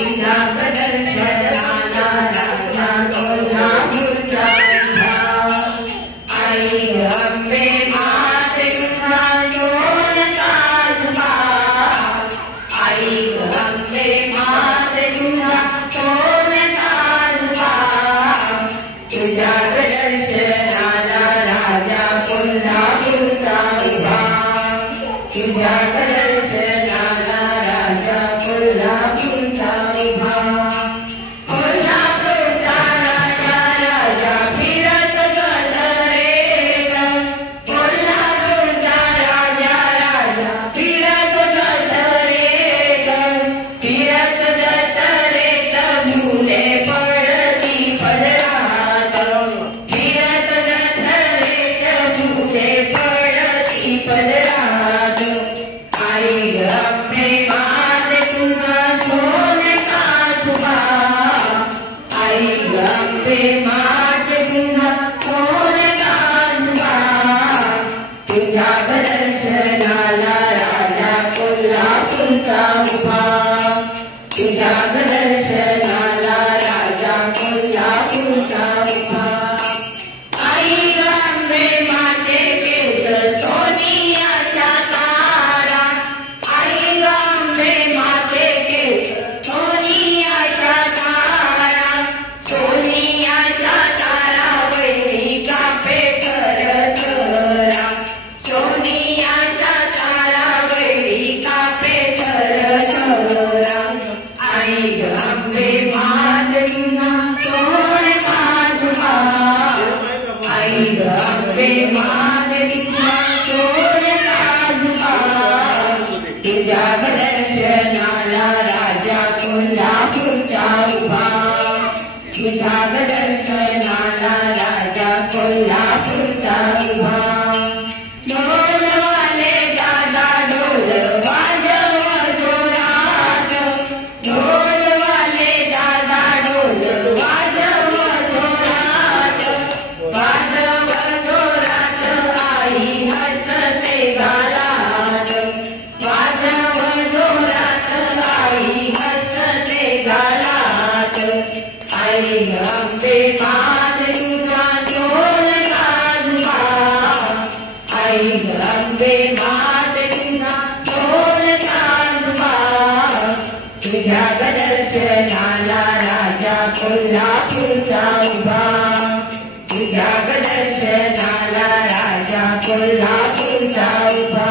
तुझ्या दर्शनाला राजा कोल्हापूरचा उभा. आई ग अंबे माते तुझा सोन्याचा झुंबा. आई ग अंबे माते तुझा सोन्याचा झुंबा. तुझ्या दर्शनाला राजा कोल्हापूरचा उभा. तुझ्या दर्शनाला राजा कोल्हापूरचा उभा. कोल्हापूरचा राजा राजा फिरत जात रे ग. कोल्हापूरचा राजा राजा फिरत जात रे ग. फिरत जात रे ग मुले पडती पदरात. फिरत जात रे ग मुले पडती पदरात. आई ग अंबे माते तुझा सोन्याचा झुंबा. आई ग अंबे माते तुझा सोन्याचा झुंबा. तुझ्या दर्शनाला राजा कोल्हापूरचा उभा. तुझ्या दर्शनाला राजा कोल्हापूरचा उभा. आई ग अंबे माते केस सोनियाच्या तारा. आई ग अंबे माते केस सोनियाच्या तारा. सोनियाच्या तारा वैदिका पेकर तरा. सोनियाच्या तारा वैदिका पेकर तरा. आई ग अंबे माते तुझा सोन्याचा झुंबा. आई ग अंबे माते तुझा सोन्याचा झुंबा. तुझ्या दर्शनाला राजा कोल्हापूरचा उभा. तुझ्या दर्शनाला राजा कोल्हापूरचा उभा. ढोलवाले दादा ढोल वाजव जोरात. ढोलवाले दादा ढोल वाजव जोरात. वाजव जोरात आई हसते गालात. वाजव जोरात आई हसते गालात. आई ग अंबे माते तुझा सोन्याचा झुंबा. आई ग अंबे माते तुझा सोन्याचा झुंबा. तुझ्या दर्शनाला राजा कोल्हापूरचा उभा. तुझ्या दर्शनाला राजा कोल्हापूरचा उभा.